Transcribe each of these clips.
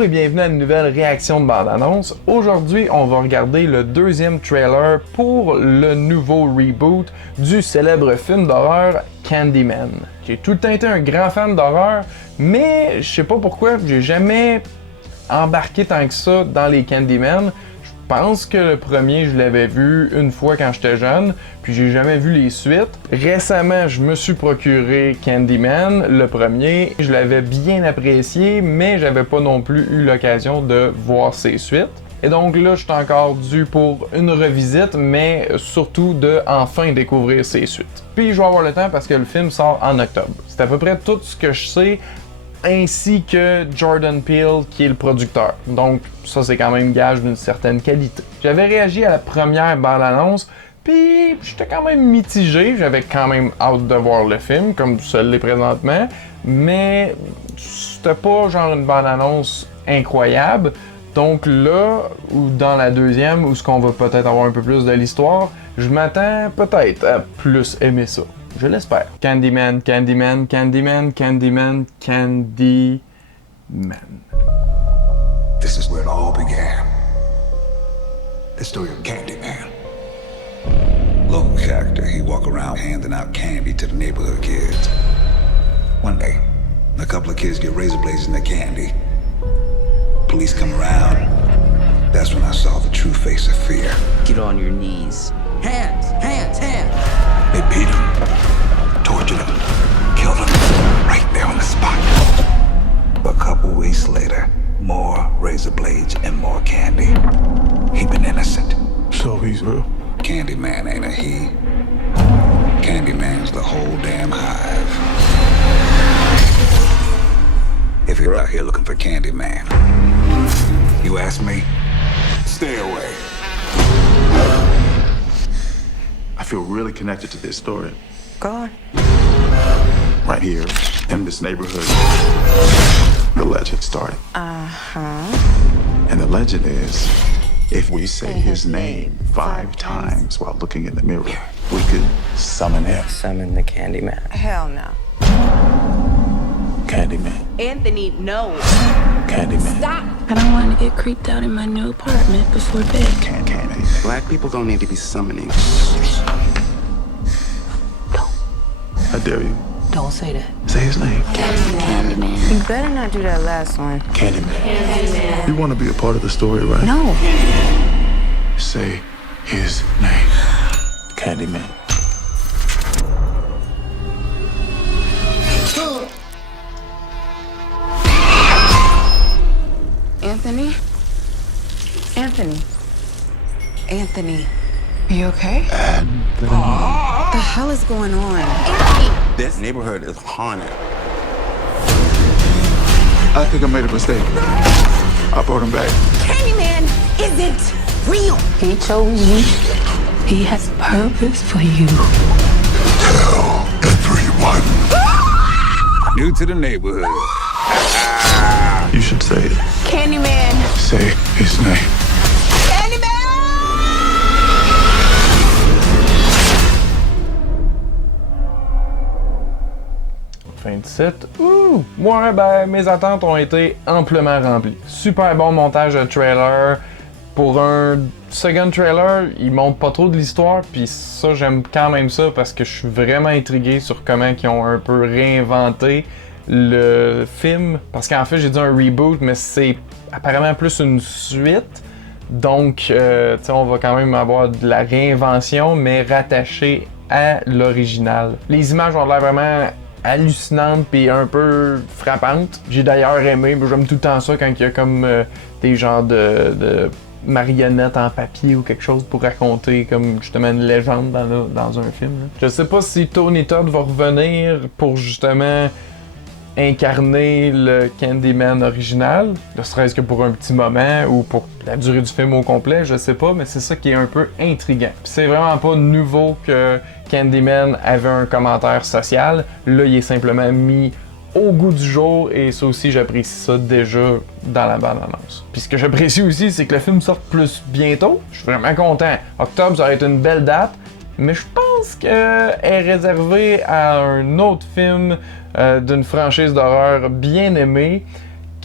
Bonjour et bienvenue à une nouvelle réaction de bande-annonce. Aujourd'hui, on va regarder le deuxième trailer pour le nouveau reboot du célèbre film d'horreur Candyman. J'ai tout le temps été un grand fan d'horreur, mais je sais pas pourquoi, j'ai jamais embarqué tant que ça dans les Candyman. Je pense que le premier, je l'avais vu une fois quand j'étais jeune, puis j'ai jamais vu les suites. Récemment, je me suis procuré Candyman, le premier. Je l'avais bien apprécié, mais j'avais pas non plus eu l'occasion de voir ses suites. Et donc là, je suis encore dû pour une revisite, mais surtout de enfin découvrir ses suites. Puis je vais avoir le temps parce que le film sort en octobre. C'est à peu près tout ce que je sais, ainsi que Jordan Peele qui est le producteur. Donc ça c'est quand même gage d'une certaine qualité. J'avais réagi à la première bande-annonce, puis j'étais quand même mitigé, j'avais quand même hâte de voir le film, comme ça l'est présentement, mais c'était pas genre une bande-annonce incroyable. Donc là, ou dans la deuxième, où ce qu'on va peut-être avoir un peu plus de l'histoire, je m'attends peut-être à plus aimer ça. Je l'espère. Candyman, Candyman, Candyman, Candyman, Candyman. This is where it all began. The story of Candyman. Local character, he walk around handing out candy to the neighborhood kids. One day, a couple of kids get razor blades in their candy. Police come around. That's when I saw the true face of fear. Get on your knees. Hands, hands, hands. They beat him, tortured him, killed him right there on the spot. A couple weeks later, more razor blades and more candy. He been innocent. So he's real? Candyman ain't a he. Candyman's the whole damn hive. If you're out here looking for Candyman, you ask me, stay away. I feel really connected to this story. Go on. Right here, in this neighborhood, the legend started. And the legend is, if we say his name 5 times while looking in the mirror, we could summon him. Summon the Candyman. Hell no. Candyman. Anthony, no. Candyman. Stop. I don't want to get creeped out in my new apartment before bed. Candyman. Black people don't need to be summoning. I dare you. Don't say that. Say his name. Candyman. You better not do that last one. Candyman. You want to be a part of the story, right? No. Say his name. Candyman. Anthony? Anthony? Anthony? Are you okay? What the hell is going on? Anthony! This neighborhood is haunted. I think I made a mistake. I brought him back. Candyman isn't real! He chose you. He has purpose for you. Tell everyone. New to the neighborhood. You should say it. Candyman! Say his name. Candyman! Fin de site. Ouh! Ouais, ben, mes attentes ont été amplement remplies. Super bon montage de trailer. Pour un second trailer, il montre pas trop de l'histoire, puis ça, j'aime quand même ça parce que je suis vraiment intrigué sur comment ils ont un peu réinventé le film. Parce qu'en fait, j'ai dit un reboot, mais c'est apparemment plus une suite. Donc, on va quand même avoir de la réinvention, mais rattachée à l'original. Les images ont l'air vraiment hallucinantes puis un peu frappantes. J'ai d'ailleurs aimé, j'aime tout le temps ça quand il y a comme des genres de marionnettes en papier ou quelque chose pour raconter comme justement une légende dans un film. Là. Je sais pas si Tony Todd va revenir pour justement incarner le Candyman original, ne serait-ce que pour un petit moment ou pour la durée du film au complet, je sais pas, mais c'est ça qui est un peu intriguant. Puis c'est vraiment pas nouveau que Candyman avait un commentaire social, là il est simplement mis au goût du jour et ça aussi j'apprécie ça déjà dans la bande-annonce. Puis ce que j'apprécie aussi c'est que le film sorte plus bientôt, je suis vraiment content. Octobre ça aurait été une belle date, mais je pense qu'elle est réservée à un autre film d'une franchise d'horreur bien aimée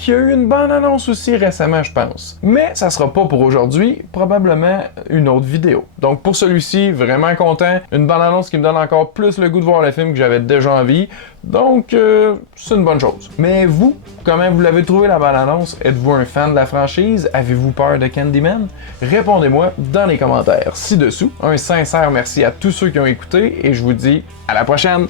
qu'il y a eu une bande-annonce aussi récemment, je pense. Mais ça sera pas pour aujourd'hui, probablement une autre vidéo. Donc pour celui-ci, vraiment content. Une bande-annonce qui me donne encore plus le goût de voir le film que j'avais déjà envie. Donc c'est une bonne chose. Mais vous, comment vous l'avez trouvé la bande-annonce? Êtes-vous un fan de la franchise? Avez-vous peur de Candyman? Répondez-moi dans les commentaires ci-dessous. Un sincère merci à tous ceux qui ont écouté et je vous dis à la prochaine!